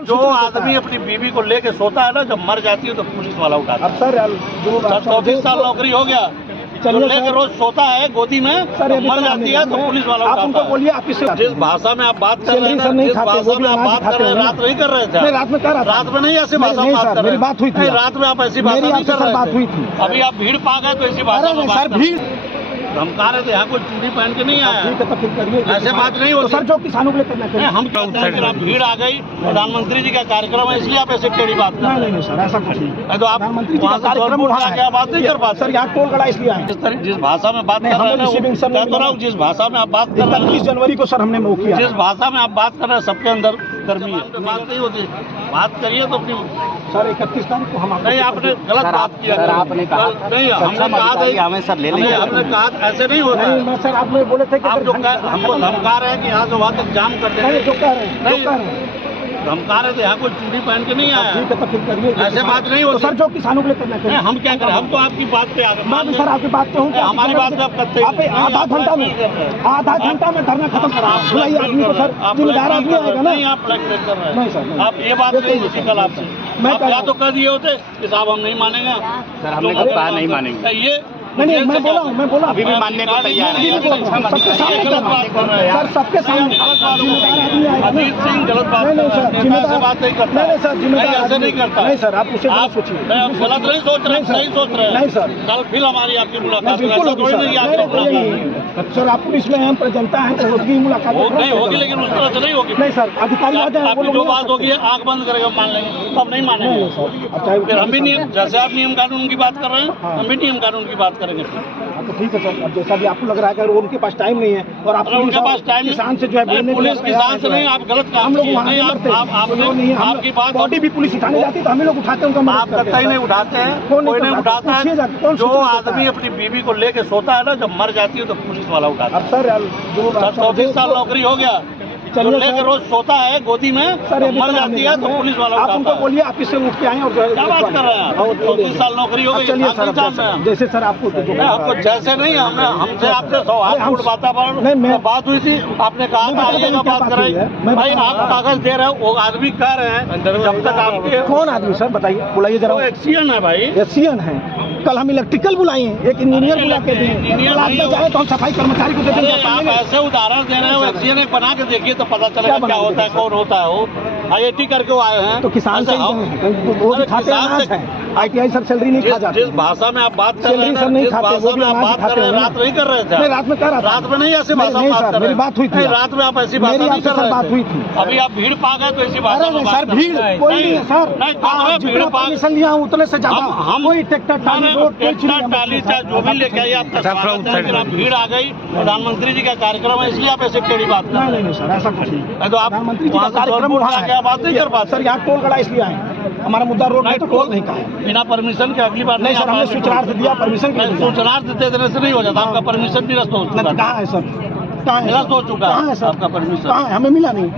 जो आदमी अपनी बीवी को लेके सोता है ना, जब मर जाती है तो पुलिस वाला उठाता है। अब सर 34 साल नौकरी हो गया, जो लेके रोज सोता है गोदी में, मर जाती है तो पुलिस वाला आप उनको बोलिए, आप इससे जिस भाषा में आप बात कर रहे हैं, जिस भाषा में आप बात कर रहे हैं, रात नहीं कर रहे थे। रात में कर रहा था, रात में नहीं ऐसी भाषा में बात कर रहे। मेरी बात हुई थी, रात में आप ऐसी भाषा नहीं कर रहे। बात हुई थी, अभी आप भीड़ पा गए तो ऐसी भाषा में बात भीड़ धमका रहे थे। यहाँ कोई चूड़ी पहन के नहीं आया, ठीक है, तो फिर करिए, ऐसे बात नहीं होती सर। जो किसानों के लिए करना चाहिए, हम भीड़ आ गई, प्रधानमंत्री जी का कार्यक्रम है, इसलिए आप ऐसे टेढ़ी बात कर रहे हैं। नहीं सर, ऐसा कुछ नहीं। तो आप प्रधानमंत्री जी का कार्यक्रम बात नहीं कर पाते सर। यहाँ टोल गड़ा इसलिए आए, जिस भाषा में बात कर रहे हैं, जिस भाषा में आप बात कर रहे हैं, 31 जनवरी को सर हमने मौका किया। जिस भाषा में आप बात कर रहे हैं, सबके अंदर गर्मी है, बात नहीं होती। बात करिए तो अपनी सर 31 तारीख को हम नहीं, आपने गलत बात किया। सर आपने कहा नहीं, हमने कहा हमें सर ले लेंगे, हमने कहा ऐसे नहीं होता है। नहीं सर, आप लोग बोले थे कि आप जो हमको धमका रहे हैं कि यहाँ से वहाँ तक जाम कर देंगे, जो कह रहे हैं धमका रहे थे। यहाँ कोई चूड़ी पहन के नहीं आया, ठीक है, तो फिर करिए, ऐसे बात नहीं होती सर। जो किसानों के लिए करना चाहिए, हम क्या करें, हम तो आपकी बात पे आ गए। मैं सर आपकी बात पे हूँ, हमारी बात पे आप करते आप आधा घंटा में धरना खत्म करा बुलाइए आदमी को सर, जिम्मेदार आदमी आएगा ना। नहीं, आप ब्लैकमेल कर रहे हैं। नहीं सर, आप ये बात नहीं होती कल आपसे। आप या तो कह दिए होते कि साहब हम नहीं मानेंगे, सर हमने कहा नहीं मानेंगे। ये नहीं, मैं बोला अभी भी मानने को तैयार है। सबके सामने सर, सबके सामने अजीत सिंह गलत बात कर रहा है, ऐसे बात नहीं करता। नहीं सर, जिम्मेदार ऐसे नहीं करता। नहीं सर, आप उसे गलत सोचिए। आप गलत नहीं सोच रहे, सही सोच रहे हैं। नहीं सर, कल फिर हमारी आपकी मुलाकात बिल्कुल सर। आप पुलिस में हैं, जनता है, तो होगी मुलाकात, नहीं होगी, लेकिन उस तरह से नहीं होगी। नहीं सर, अधिकारी आ जाए, आपकी जो बात होगी आंख बंद करेगा मान लेंगे, तब नहीं मानेंगे। फिर हम भी नियम, जैसे आप नियम कानून की बात कर रहे हैं, हम भी नियम कानून की बात करेंगे। तो ठीक है सर, अब जैसा भी आपको लग रहा है कि उनके पास टाइम नहीं है, और आप उनके पास टाइम किसान से जो है पुलिस किसान से नहीं, आप गलत काम हम लोग नहीं, आपकी बात बॉडी भी पुलिस उठाने जाती है तो हम लोग उठाते हैं उनका। आप कतई नहीं उठाते हैं, कोई नहीं उठाता है। जो आदमी अपनी बीवी को लेके सोता है ना, जब मर जाती है तो पुलिस वाला उठाता है। अब सर 34 साल नौकरी हो गया, जो लेके रोज सोता है गोदी में, मर जाती है तो पुलिस वाला आप उनको बोलिए, आप इससे उठ के आए और क्या बात कर रहे हैं। 34 साल नौकरी हो गई, चलिए सर, जैसे सर आपको आपको जैसे नहीं, हमने हमसे आपसे सौहार्दपूर्ण वातावरण बात हुई थी। आपने कहा था आइए का बात कराई, भाई आप कागज दे रहे हो, वो आदमी कह रहे हैं जब तक आपके। कौन आदमी सर बताइए, बुलाइए जरा। वो एक्सीएन है भाई, एक्सीएन है। कल हम इलेक्ट्रिकल बुलाए, एक इंजीनियर बुला के दिए, जाए तो हम सफाई कर्मचारी को दे देंगे। आप ऐसे उदाहरण दे रहे हो, एक्सीएन बना के देखिए तो पता चलेगा क्या होता है, कौन होता है। वो IIT करके वो आए हैं, तो किसान से वो दिखाते हैं, ITI सर सैलरी नहीं खा जाते। जिस भाषा में आप बात कर रहे हैं, जिस भाषा में आप बात कर रहे हैं, रात नहीं कर रहे थे। रात में कर रहा था, रात में नहीं ऐसी भाषा में बात कर रहे हैं। मेरी बात हुई थी, रात में आप ऐसी बात नहीं कर रहे बात हुई थी। अभी आप भीड़ पा गए तो ऐसी भाषा में सर, भीड़ कोई नहीं है सर, जितना परमिशन लिया उतने से ज्यादा हम कोई ट्रैक्टर टाली चाहे जो भी लेके आइए, आपका भीड़ आ गई, प्रधानमंत्री जी का कार्यक्रम है, इसलिए आप ऐसे टेढ़ी बात कर रहे हैं। नहीं सर, ऐसा कुछ नहीं। तो आप कार्यक्रम बात नहीं कर पाते सर। यहाँ टोल गड़ा इसलिए आए, हमारा मुद्दा रोड नहीं, तो टोल नहीं का है। बिना परमिशन के अगली बार नहीं सर, हमने सूचनार्थ दिया, परमिशन सूचनार्थ दे देने से नहीं हो जाता। आपका परमिशन भी रद्द हो चुका है। कहाँ है सर, कहाँ है, रद्द हो चुका है सर आपका परमिशन, कहाँ है, हमें मिला नहीं,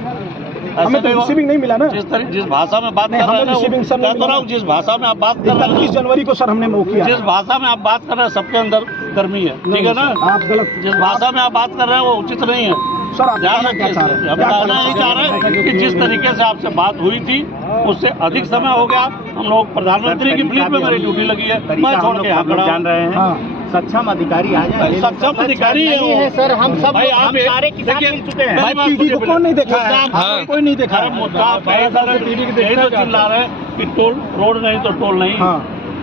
हमें तो रिसीविंग नहीं मिला ना। जिस भाषा में बात कर रहे हैं, जिस भाषा में आप बात कर रहे हैं, 31 जनवरी को सर हमने मौका किया। जिस भाषा में आप बात कर रहे हैं, सबके अंदर गर्मी है, ठीक है ना। आप गलत, जिस भाषा में आप बात कर रहे हैं वो उचित नहीं है सर। आप ध्यान रखिए, हम बताना नहीं चाह रहे कि जिस तरीके से आपसे बात हुई थी उससे अधिक समय हो गया। हम लोग प्रधानमंत्री की फ्लीट में मेरी ड्यूटी लगी है, मैं छोड़ के यहाँ खड़ा जान रहे हैं। सक्षम अधिकारी आ जाए, सक्षम अधिकारी है सर। हम सब भाई आप सारे किसान मिल चुके हैं। भाई पीडी को कौन नहीं देखा है, कोई नहीं देखा है। मुद्दा तो चिल्ला रहे हैं कि टोल रोड नहीं तो टोल नहीं।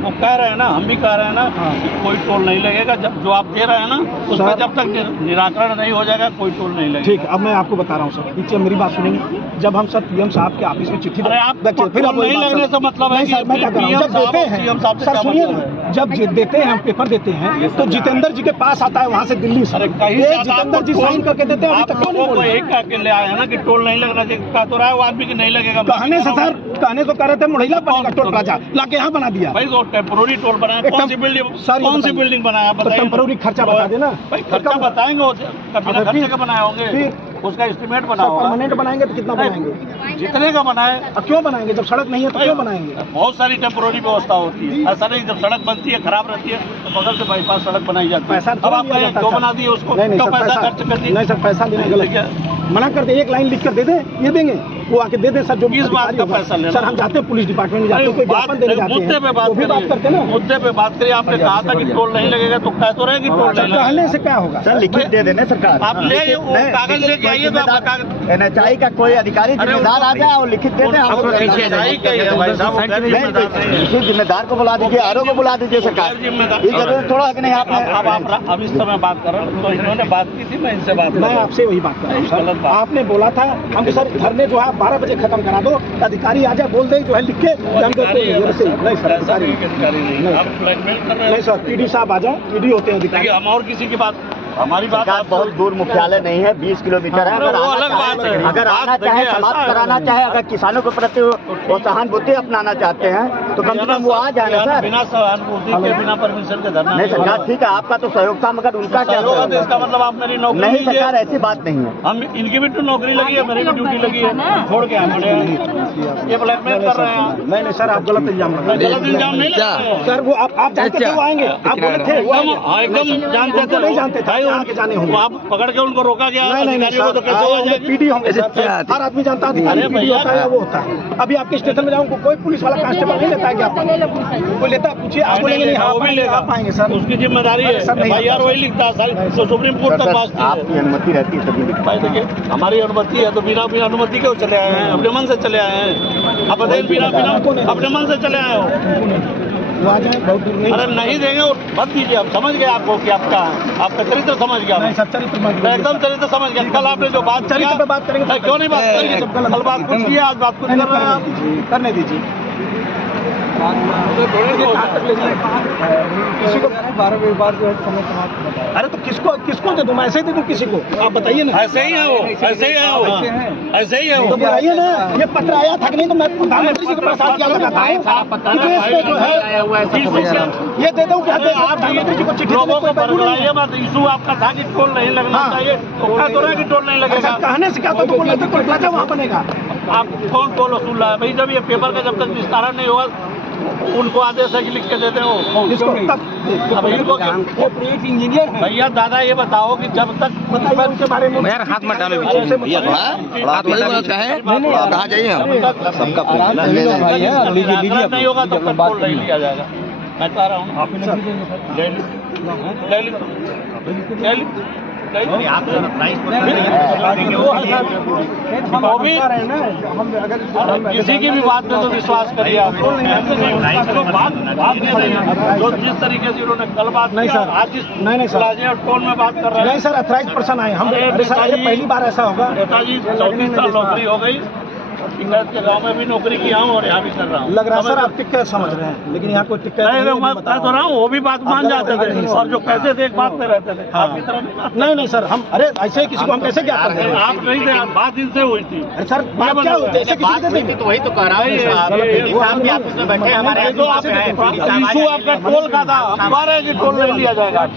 वो कह रहे हैं ना, हम भी कह रहे हैं ना कि कोई टोल नहीं लगेगा। जब जो आप दे रहे हैं ना उसका जब तक निराकरण नहीं हो जाएगा कोई टोल नहीं लगेगा। ठीक, अब मैं आपको बता रहा हूँ सर, पीछे मेरी बात सुनेंगे। जब हम सर PM साहब के ऑफिस में चिट्ठी, अरे आप फिर नहीं लगने से मतलब है सर, मैं क्या कर रहा हूँ, जब देते हैं सर, सुनिए ना, जब देते हैं हम पेपर देते हैं तो जितेंद्र जी के पास आता है वहाँ से दिल्ली से, जितेंद्र जी साइन करके देते हैं। आप लोगों को एक करके ले आए हैं ना कि टोल नहीं लगना चाहिए, कह तो रहा है वो आदमी की नहीं लगेगा। कहने से सर, कहने तो कह रहे थे मुड़ैला बनेगा टोल प्लाजा, लाके यहाँ बना दिया भाई। तो टेम्पोररी टोल बनाया, कौन सी बिल्डिंग बनाया बताइए। टेम्पोररी खर्चा बता देना भाई, खर्चा बताएंगे, खर्चे का बनाए होंगे, उसका एस्टिमेट बना होगा। परमानेंट बनाएंगे तो कितना बनाएंगे, जितने का बनाए। क्यों बनाएंगे, जब सड़क नहीं है तो क्यों बनाएंगे। बहुत सारी टेम्पोररी व्यवस्था होती है, ऐसा नहीं जब सड़क बनती है खराब रहती है तो बगल से बाईपास सड़क बनाई जाती है। पैसा अब आप क्यों बना दिए उसको, नहीं पैसा खर्च कर दिए। नहीं सर, पैसा लेना गलत, मना कर दे, एक लाइन लिख कर दे दे, ये देंगे। वो आके दे दे सर। जो किस बात का पैसा लेना? सर हम जाते हैं पुलिस डिपार्टमेंट में, जाते हैं, कोई ज्ञापन देने जाते मुद्दे पे हैं, बात वो भी बात करते हैं ना। मुद्दे पे बात करिए। आपने कहा था कि टोल नहीं लगेगा, तो कह तो रहे कि टोल नहीं लगेगा। कहने से क्या होगा सर लिखित दे देना सरकार। आप ले वो कागज लेके आइए, तो आपका कागज एनएचआई का कोई अधिकारी जिम्मेदार आ जाए और लिखित दे दें। जिम्मेदार को बुला दीजिए, आरओ को बुला दीजिए सरकार। ये जरूरी थोड़ा कि नहीं आपने अब इस समय बात कर रहे हैं, तो इन्होंने बात की थी, मैं इनसे बात मैं आपसे वही बात कर रहा हूँ सर। आपने बोला था हम सर धरने जो है 12 बजे खत्म करा दो, अधिकारी आ जाए बोल दे जो है लिख के हम देते हैं। नहीं सर, अधिकारी नहीं, आप ब्लैकमेल कर रहे हैं। नहीं सर, पीडी साहब आ जाए, पीडी होते हैं अधिकारी। हम और किसी की बात, हमारी बात सरकार बहुत दूर मुख्यालय नहीं है, 20 किलोमीटर है। अगर वो आना अलग बात चाहे, है। अगर आना बात चाहे, देखिए, समाप्त ऐसा कराना है। चाहे, अगर किसानों के प्रति वो सहानुभूति अपनाना चाहते हैं तो कम से कम वो आ जाए ना सर। बिना सहानुभूति के, बिना परमिशन के धरना नहीं सरकार ठीक है, आपका तो सहयोग था, मगर उनका क्या होगा? तो सहयोग? इसका मतलब आप मेरी नौकरी नहीं लीजिए। सरकार, ऐसी बात नहीं है। हम इनकी भी तो नौकरी लगी है, मेरी भी ड्यूटी लगी है, छोड़ के हम पड़े हैं। ये ब्लैकमेल कर रहे हैं। नहीं सर, आप गलत इल्जाम लगा रहे हैं। गलत इल्जाम नहीं लगा रहे हैं। सर वो आप जानते थे वो आएंगे, आप बोले थे वो आएंगे। एकदम जानते थे, नहीं जानते थे, यहाँ के जाने होंगे। आप पकड़ के उनको रोका गया नहीं अधिकारियों को, तो कैसे हो जाएगी? पीडी होंगे सर, हर आदमी जानता है अधिकारी पीडी होता है, वो होता है। अभी आपके स्टेशन में जाऊँ, कोई पुलिस वाला कांस्टेबल नहीं लेता है क्या? कोई लेता है? पूछिए, आप बोलेंगे नहीं, हाँ वो भी लेगा, आप आएंगे सर, उसकी जिम्मेदारी है। सर, नहीं FIR वही लिखता है, सारी तो सुप्रीम कोर्ट तक बात आपकी अनुमति रहती है तभी। भाई देखिए, हमारी अनुमति है तो बिना अनुमति क्यों चले आए हैं? अपने मन से चले आए हैं। आप बताइए, बिना अपने मन से चले आए हो? वो आ जाए, बहुत दूर नहीं। अरे नहीं देंगे, और मत दीजिए। आप समझ गए आपको कि आपका चरित्र समझ गया। नहीं सर, चरित्र मत मैं एकदम चरित्र समझ गया। कल आपने जो बात चरित्र पे बात करेंगे, क्यों नहीं बात करेंगे? कल बात कुछ की है, आज बात कुछ कर रहे हैं आप। करने दीजिए। किसी को 12 बार जो है समय समाप्त। अरे तो किसको दे दूं? मैं ऐसे ही दे दूं किसी को? आप बताइए ना। ऐसे ही है वो, ऐसे ही है वो, ऐसे ही है तो वो। बताइए ना, ये पत्र आया था कि नहीं? तो मैं प्रधानमंत्री जी के पास आज क्या लगाता हूँ कि देश में जो है ये दे दूं कि प्रधानमंत्री जी को चिट्ठी लोगों को बरगलाइए मत। इशू आपका था कि टोल नहीं लगना चाहिए, तो कह तो रहा है कि टोल नहीं लगेगा। कहने से क्या तो बोल रहे थे कोई प्लाजा वहाँ बनेगा। आप कौन टोल वसूल रहा है भाई? जब ये पेपर का जब तक विस्तारण नहीं होगा, उनको आदेश है कि लिख के देते हो इसको तब अब इनको इंजीनियर है भैया दादा ये बताओ कि जब तक बताइए उनके बारे में। यार हाथ मत डालो हाथ मत डालो चाहे कहा जाइए सबका नहीं होगा तब तक टोल नहीं लिया जाएगा। मैं कह रहा हूँ किसी की भी बात में तो विश्वास करिए आप। जो जिस तरीके से उन्होंने कल बात नहीं सर, आज नहीं सर, और टोल में बात कर रहे हैं। नहीं सर, अथराइज पर्सन आए हम। अरे सर, ये पहली बार ऐसा होगा। नेताजी 34 साल नौकरी हो गई, इंग्लैंड के गांव में भी नौकरी किया हूँ और यहाँ भी कर रहा हूँ। लग रहा है सर आप टिक्का समझ रहे हैं, लेकिन यहाँ कोई टिक्का नहीं, मैं कह तो रहा हूँ, वो भी बात मान जाते थे और जो कैसे थे एक बात पे रहते थे। हाँ। आपकी तरह नहीं सर, हम अरे ऐसे किसी को हम कैसे क्या कर दें? आप नहीं थे, बात इनसे हुई थी। अरे सर बात क्या होती है? ऐसे किसी को देंगे तो वही तो कह रहा हूँ, वो आप ऑफिस में बैठे हमारे इशू आपका टोल का था, हम कह रहे हैं कि टोल नहीं लिया जाएगा।